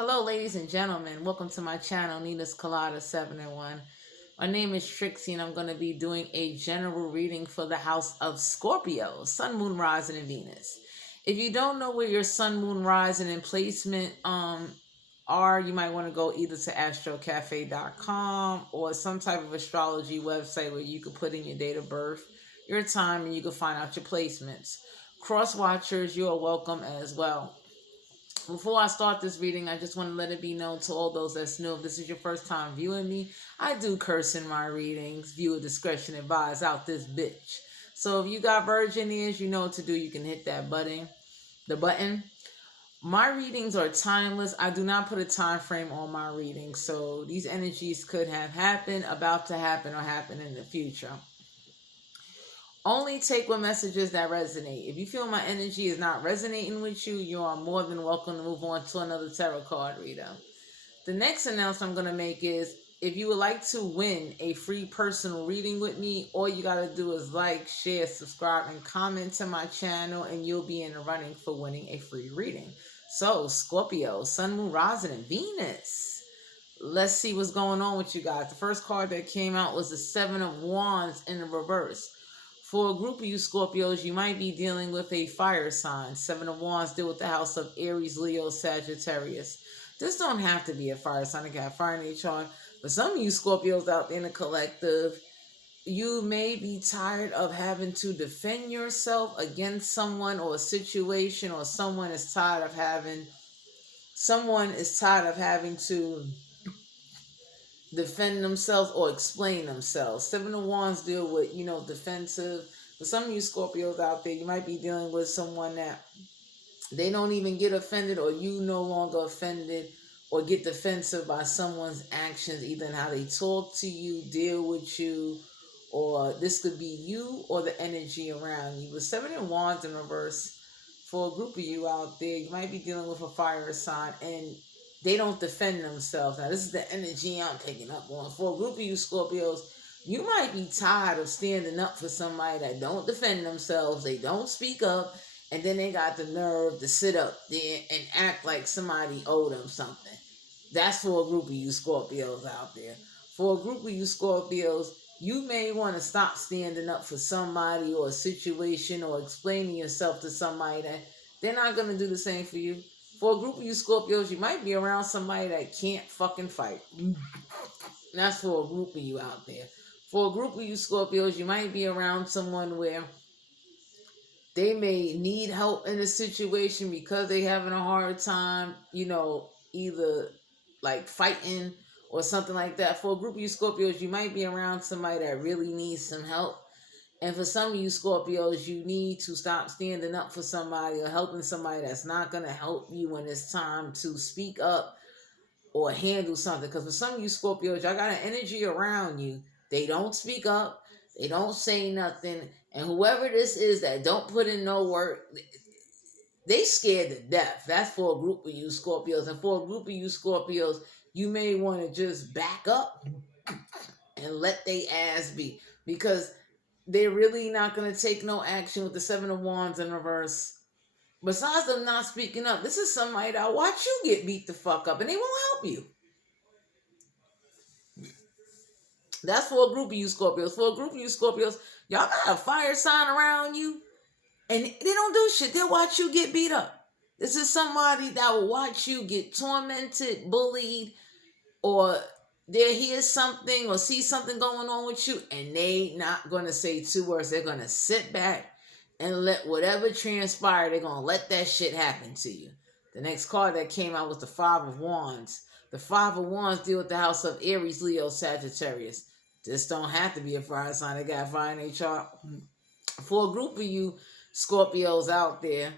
Hello, ladies and gentlemen. Welcome to my channel, Nina's Colada 7 and 1. My name is Trixie, and I'm going to be doing a general reading for the house of Scorpio, Sun, Moon, Rising, and Venus. If you don't know where your Sun, Moon, Rising, and placement are, you might want to go either to astrocafe.com or some type of astrology website where you can put in your date of birth, your time, and you can find out your placements. Cross watchers, you are welcome as well. Before I start this reading, I just want to let it be known to all those that's new. If this is your first time viewing me, I do curse in my readings. Viewer discretion advised out this bitch. So if you got virgin ears, you know what to do. You can hit that button. The button. My readings are timeless. I do not put a time frame on my readings. So these energies could have happened, about to happen, or happen in the future. Only take what messages that resonate. If you feel my energy is not resonating with you, you are more than welcome to move on to another tarot card reader. The next announcement I'm going to make is, if you would like to win a free personal reading with me, all you got to do is like, share, subscribe, and comment to my channel, and you'll be in the running for winning a free reading. So, Scorpio, Sun, Moon, Rising, and Venus. Let's see what's going on with you guys. The first card that came out was the Seven of Wands in the reverse. For a group of you Scorpios, you might be dealing with a fire sign. Seven of Wands deal with the house of Aries, Leo, Sagittarius. This don't have to be a fire sign. It got fire in their chart. But some of you Scorpios out there in the collective, you may be tired of having to defend yourself against someone or a situation, or someone is tired of having to defend themselves or explain themselves. Seven of Wands deal with, defensive. For some of you Scorpios out there, you might be dealing with someone that they don't even get offended, or you no longer offended or get defensive by someone's actions, either in how they talk to you, deal with you, or this could be you or the energy around you. With Seven of Wands in reverse, for a group of you out there, you might be dealing with a fire sign, and they don't defend themselves. Now, this is the energy I'm picking up on. For a group of you Scorpios, you might be tired of standing up for somebody that don't defend themselves, they don't speak up, and then they got the nerve to sit up there and act like somebody owed them something. That's for a group of you Scorpios out there. For a group of you Scorpios, you may want to stop standing up for somebody or a situation, or explaining yourself to somebody that they're not going to do the same for you. For a group of you Scorpios, you might be around somebody that can't fucking fight. That's for a group of you out there. For a group of you Scorpios, you might be around someone where they may need help in a situation because they're having a hard time, either like fighting or something like that. For a group of you Scorpios, you might be around somebody that really needs some help. And for some of you Scorpios, you need to stop standing up for somebody or helping somebody that's not going to help you when it's time to speak up or handle something. Because for some of you Scorpios, y'all got an energy around you. They don't speak up. They don't say nothing. And whoever this is that don't put in no work, they scared to death. That's for a group of you Scorpios. And for a group of you Scorpios, you may want to just back up and let they ass be. Because they're really not going to take no action with the Seven of Wands in reverse. Besides them not speaking up, this is somebody that watch you get beat the fuck up and they won't help you. That's for a group of you Scorpios. For a group of you Scorpios, y'all got a fire sign around you and they don't do shit. They'll watch you get beat up. This is somebody that will watch you get tormented, bullied, or they hear something or see something going on with you, and they not going to say two words. They're going to sit back and let whatever transpire, they're going to let that shit happen to you. The next card that came out was the Five of Wands. The Five of Wands deal with the house of Aries, Leo, Sagittarius. This don't have to be a fire sign. They got fire in their chart. For a group of you Scorpios out there,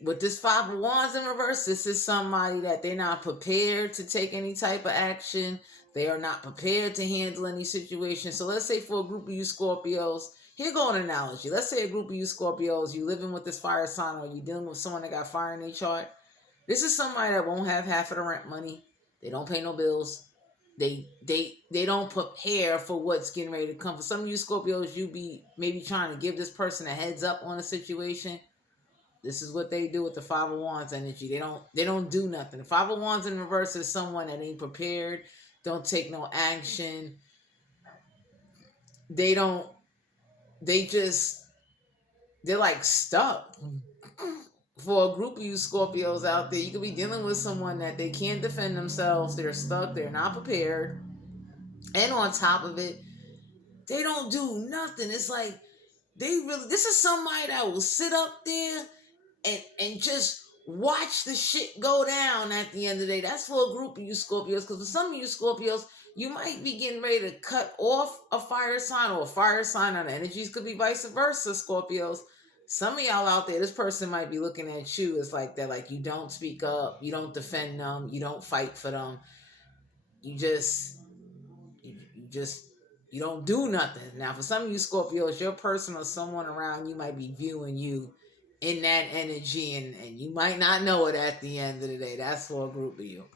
with this Five of Wands in reverse, this is somebody that they're not prepared to take any type of action. They are not prepared to handle any situation. So let's say for a group of you Scorpios, here go an analogy. Let's say a group of you Scorpios, you living with this fire sign, or you dealing with someone that got fire in their chart. This is somebody that won't have half of the rent money. They don't pay no bills. They don't prepare for what's getting ready to come. For some of you Scorpios, you be maybe trying to give this person a heads up on a situation. This is what they do with the Five of Wands energy. They don't do nothing. The Five of Wands in reverse is someone that ain't prepared, don't take no action. They don't. They just they're like stuck. For a group of you Scorpios out there, you could be dealing with someone that they can't defend themselves. They're stuck. They're not prepared, and on top of it, they don't do nothing. It's like this is somebody that will sit up there and just watch the shit go down at the end of the day. That's for a group of you Scorpios, because for some of you Scorpios, you might be getting ready to cut off a fire sign, or a fire sign on the energies. Could be vice versa, Scorpios. Some of y'all out there, this person might be looking at you as like that, like you don't speak up, you don't defend them, you don't fight for them, you just you just you don't do nothing. Now, for some of you Scorpios, your person or someone around you might be viewing you in that energy, and you might not know it at the end of the day. That's for a group of you.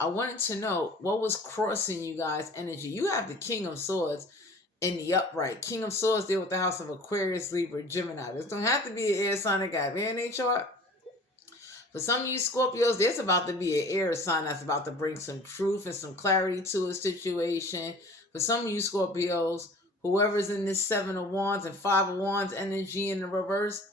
I wanted to know what was crossing you guys' energy. You have the King of Swords in the upright. King of Swords deal with the house of Aquarius, Libra, Gemini. This don't have to be an air sign that got in their chart. For some of you Scorpios, there's about to be an air sign that's about to bring some truth and some clarity to a situation. For some of you Scorpios, whoever's in this Seven of Wands and Five of Wands energy in the reverse,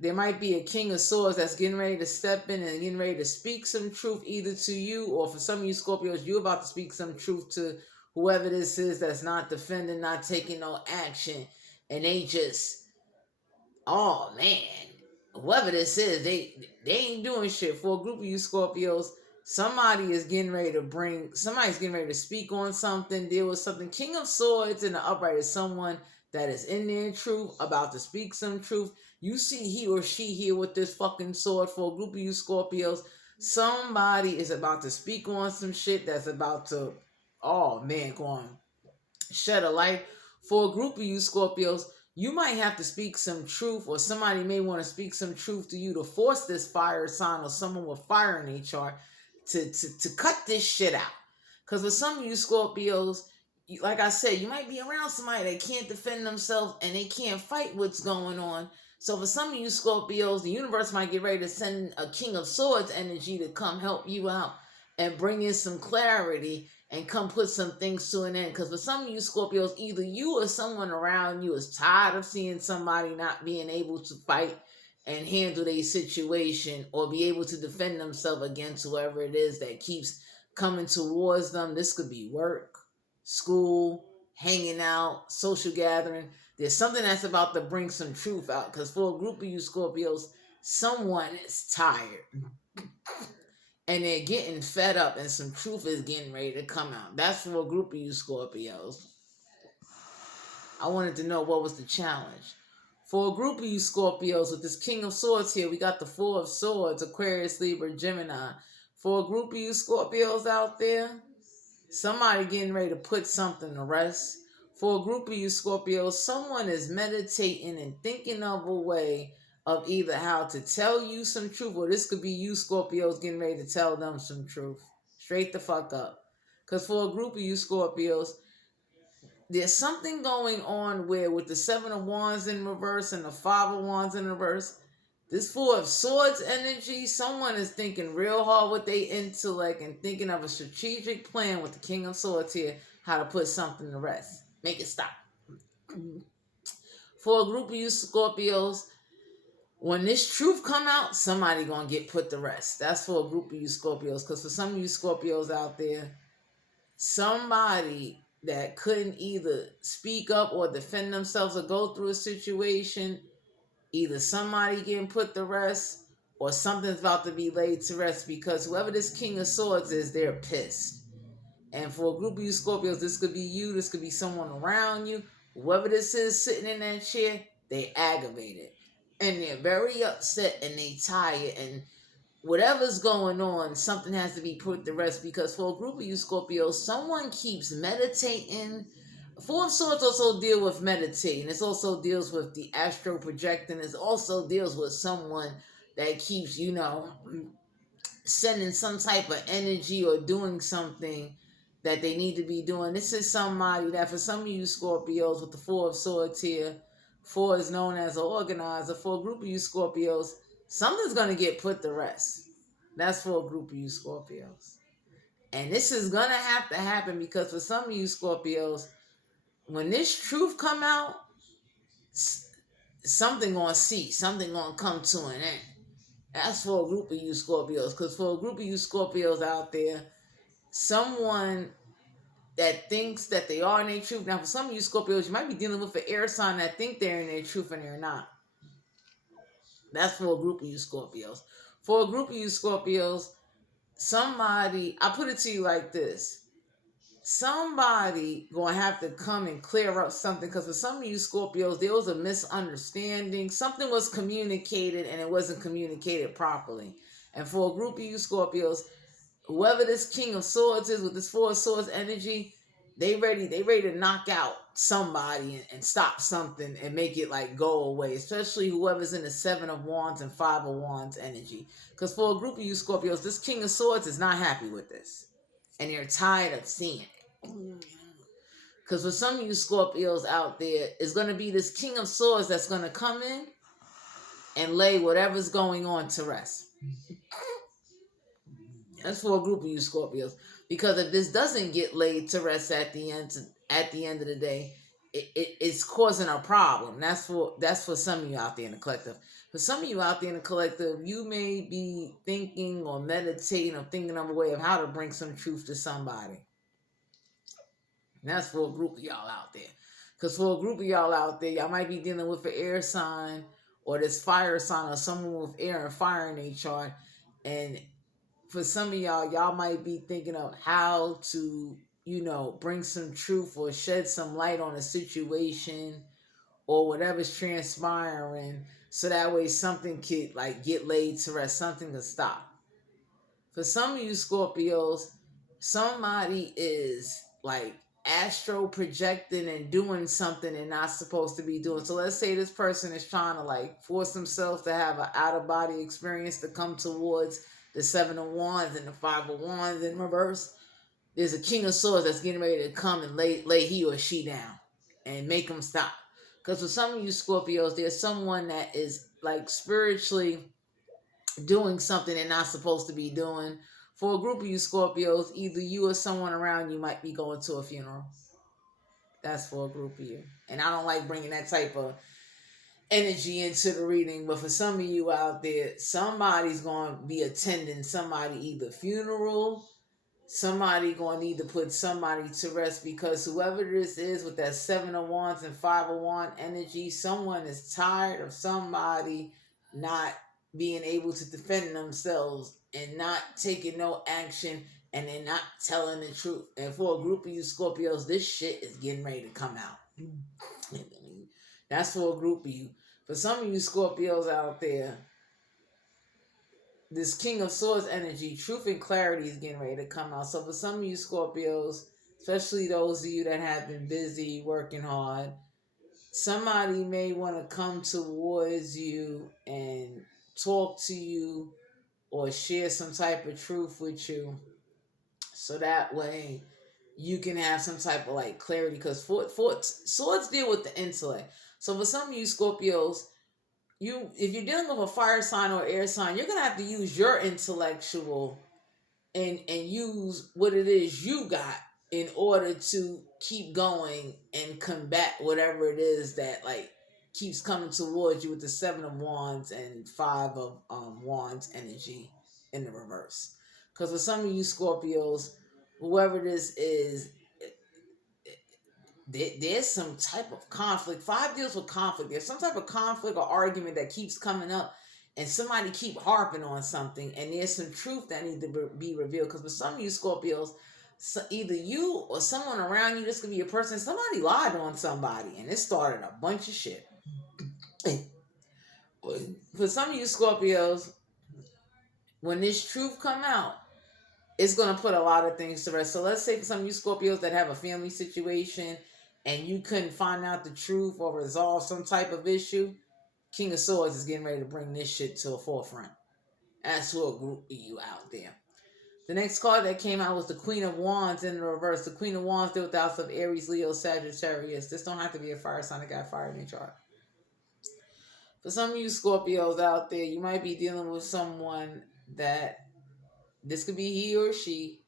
there might be a King of Swords that's getting ready to step in and getting ready to speak some truth either to you, or for some of you Scorpios, you're about to speak some truth to whoever this is that's not defending, not taking no action. And they just, oh man, whoever this is, they ain't doing shit. For a group of you Scorpios, somebody's getting ready to speak on something, deal with something. King of Swords in the upright is someone that is in their truth, about to speak some truth. You see he or she here with this fucking sword. For a group of you Scorpios, somebody is about to speak on some shit that's about to, oh man, go on, shed a light. For a group of you Scorpios, you might have to speak some truth, or somebody may want to speak some truth to you to force this fire sign or someone with fire in their chart to cut this shit out. Because for some of you Scorpios, like I said, you might be around somebody that can't defend themselves and they can't fight what's going on. So for some of you Scorpios, the universe might get ready to send a King of Swords energy to come help you out and bring in some clarity and come put some things to an end. Because for some of you Scorpios, either you or someone around you is tired of seeing somebody not being able to fight and handle their situation or be able to defend themselves against whoever it is that keeps coming towards them. This could be work, school, hanging out, social gathering. There's something that's about to bring some truth out. Because for a group of you Scorpios, someone is tired. And they're getting fed up and some truth is getting ready to come out. That's for a group of you Scorpios. I wanted to know what was the challenge. For a group of you Scorpios, with this King of Swords here, we got the Four of Swords, Aquarius, Libra, Gemini. For a group of you Scorpios out there, somebody getting ready to put something to rest. For a group of you Scorpios, someone is meditating and thinking of a way of either how to tell you some truth, or this could be you Scorpios getting ready to tell them some truth. Straight the fuck up. Because for a group of you Scorpios, there's something going on where with the Seven of Wands in reverse and the Five of Wands in reverse, this Four of Swords energy, someone is thinking real hard with their intellect and thinking of a strategic plan with the King of Swords here, how to put something to rest. Make it stop. For a group of you Scorpios, when this truth come out, somebody gonna get put to rest. That's for a group of you Scorpios. Because for some of you Scorpios out there, somebody that couldn't either speak up or defend themselves or go through a situation, either somebody getting put to rest or something's about to be laid to rest, because whoever this King of Swords is, they're pissed. And for a group of you Scorpios, this could be you, this could be someone around you. Whoever this is sitting in that chair, they aggravated. And they're very upset and they tired. And whatever's going on, something has to be put to rest. Because for a group of you Scorpios, someone keeps meditating. Four of Swords also deal with meditating. It also deals with the astral projecting. It also deals with someone that keeps, sending some type of energy or doing something that they need to be doing. This is somebody that, for some of you Scorpios with the Four of Swords here, Four is known as an organizer. For a group of you Scorpios, Something's going to get put to rest. That's for a group of you Scorpios. And this is going to have to happen because for some of you Scorpios, when this truth come out, something going to cease. Something going to come to an end. That's for a group of you Scorpios. Because for a group of you Scorpios out there, someone that thinks that they are in their truth. Now, for some of you Scorpios, you might be dealing with an air sign that think they're in their truth and they're not. That's for a group of you Scorpios. For a group of you Scorpios, somebody, I put it to you like this. Somebody gonna have to come and clear up something, because for some of you Scorpios, there was a misunderstanding. Something was communicated and it wasn't communicated properly. And for a group of you Scorpios, whoever this King of Swords is with this Four of Swords energy, they ready to knock out somebody and stop something and make it like go away. Especially whoever's in the Seven of Wands and Five of Wands energy. Because for a group of you Scorpios, this King of Swords is not happy with this. And they're tired of seeing it. Because for some of you Scorpios out there, it's going to be this King of Swords that's going to come in and lay whatever's going on to rest. That's for a group of you Scorpios. Because if this doesn't get laid to rest at the end of the day, it's causing a problem. That's for some of you out there in the collective. For some of you out there in the collective, you may be thinking or meditating or thinking of a way of how to bring some truth to somebody. And that's for a group of y'all out there. Because for a group of y'all out there, y'all might be dealing with an air sign or this fire sign or someone with air and fire in their chart. And for some of y'all might be thinking of how to, bring some truth or shed some light on a situation or whatever's transpiring, so that way something could like get laid to rest, something to stop. For some of you Scorpios, somebody is like astro projecting and doing something they're not supposed to be doing. So let's say this person is trying to like force themselves to have an out of body experience to come towards the Seven of Wands and the Five of Wands in reverse. There's a King of Swords that's getting ready to come and lay he or she down and make them stop. Because for some of you Scorpios, there's someone that is like spiritually doing something they're not supposed to be doing. For a group of you Scorpios, either you or someone around you might be going to a funeral. That's for a group of you. And I don't like bringing that type of energy into the reading, but for some of you out there, somebody's going to be attending somebody either funeral, somebody going to need to put somebody to rest, because whoever this is with that Seven of Wands and Five of Wands energy, someone is tired of somebody not being able to defend themselves and not taking no action, and they're not telling the truth. And for a group of you Scorpios, this shit is getting ready to come out. That's for a group of you. For some of you Scorpios out there, this King of Swords energy, truth and clarity is getting ready to come out. So for some of you Scorpios, especially those of you that have been busy working hard, somebody may want to come towards you and talk to you or share some type of truth with you, so that way you can have some type of like clarity. Because swords deal with the intellect. So for some of you Scorpios, if you're dealing with a fire sign or air sign, you're gonna have to use your intellectual and use what it is you got in order to keep going and combat whatever it is that like keeps coming towards you with the Seven of Wands and Five of Wands energy in the reverse. Because for some of you Scorpios, whoever this is, there's some type of conflict. Five deals with conflict. There's some type of conflict or argument that keeps coming up, and somebody keep harping on something, and there's some truth that needs to be revealed. Because for some of you Scorpios, either you or someone around you, this could be a person, somebody lied on somebody, and it started a bunch of shit. For some of you Scorpios, when this truth come out, it's going to put a lot of things to rest. So let's say for some of you Scorpios that have a family situation and you couldn't find out the truth or resolve some type of issue, King of Swords is getting ready to bring this shit to a forefront. That's to a group of you out there. The next card that came out was the Queen of Wands in the reverse. The Queen of Wands deals with the house of Aries, Leo, Sagittarius. This don't have to be a fire sign. I got fire in your chart. For some of you Scorpios out there, you might be dealing with someone that, this could be he or she,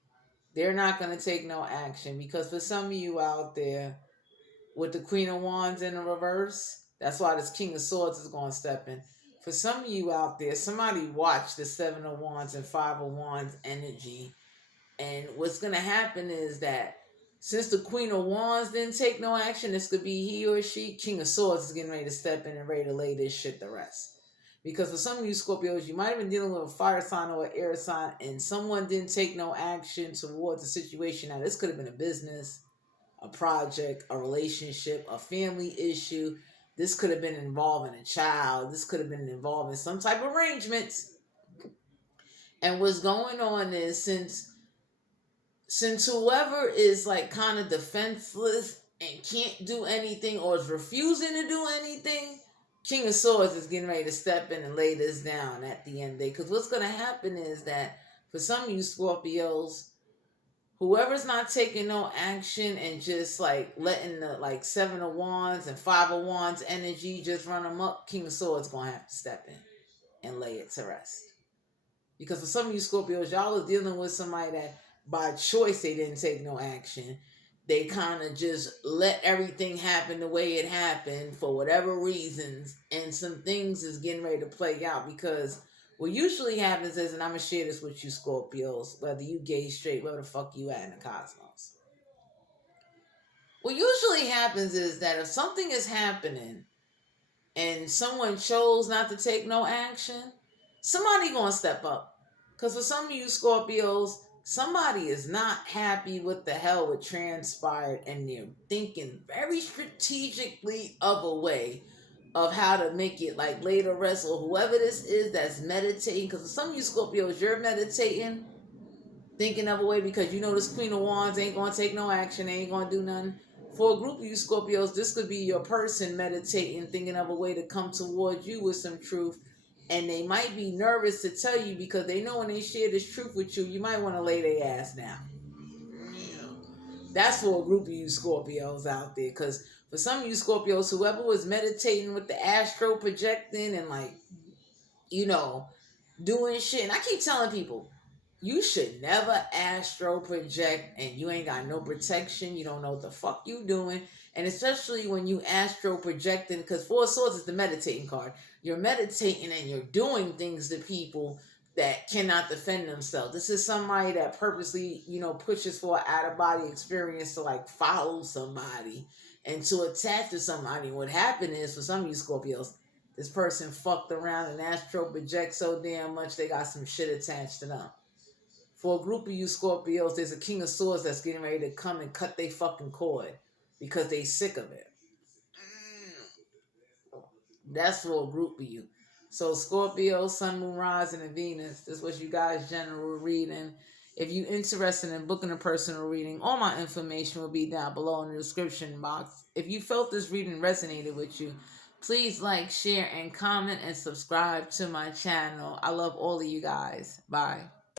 they're not going to take no action. Because for some of you out there, with the Queen of Wands in the reverse, that's why this King of Swords is going to step in. For some of you out there, somebody watch the Seven of Wands and Five of Wands energy. And what's going to happen is that since the Queen of Wands didn't take no action, this could be he or she. King of Swords is getting ready to step in and ready to lay this shit to rest. Because for some of you Scorpios, you might have been dealing with a fire sign or an air sign, and someone didn't take no action towards the situation. Now, this could have been a business, a project, a relationship, a family issue. This could have been involving a child. This could have been involving some type of arrangements. And what's going on is since whoever is like kind of defenseless and can't do anything or is refusing to do anything, King of Swords is getting ready to step in and lay this down at the end of the day. Because what's going to happen is that for some of you Scorpios, whoever's not taking no action and just like letting the like Seven of Wands and Five of Wands energy just run them up, King of Swords going to have to step in and lay it to rest. Because for some of you Scorpios, y'all are dealing with somebody that by choice they didn't take no action. They kind of just let everything happen the way it happened for whatever reasons. And some things is getting ready to play out. Because what usually happens is, and I'm going to share this with you Scorpios, whether you gay, straight, wherever the fuck you at in the cosmos. What usually happens is that if something is happening and someone chose not to take no action, somebody gonna step up. Because for some of you Scorpios, somebody is not happy with the hell what transpired, and they're thinking very strategically of a way of how to make it like lay to rest, or whoever this is that's meditating. Because for some of you Scorpios, you're meditating, thinking of a way, because you know this Queen of Wands ain't gonna take no action, ain't gonna do nothing. For a group of you Scorpios, this could be your person meditating, thinking of a way to come towards you with some truth. And they might be nervous to tell you, because they know when they share this truth with you, you might want to lay their ass down. That's for a group of you Scorpios out there. Because for some of you Scorpios, whoever was meditating with the astro projecting and like, you know, doing shit. And I keep telling people, you should never astro project and you ain't got no protection. You don't know what the fuck you doing. And especially when you astro projecting, because Four of Swords is the meditating card. You're meditating and you're doing things to people that cannot defend themselves. This is somebody that purposely, you know, pushes for an out-of-body experience to like follow somebody and to attach to somebody. What happened is, for some of you Scorpios, this person fucked around and astro project so damn much they got some shit attached to them. For a group of you Scorpios, there's a King of Swords that's getting ready to come and cut they fucking cord because they sick of it. That's for a group of you. So Scorpio, Sun, Moon, Rising, and Venus. This was you guys' general reading. If you're interested in booking a personal reading, all my information will be down below in the description box. If you felt this reading resonated with you, please like, share, and comment, and subscribe to my channel. I love all of you guys. Bye.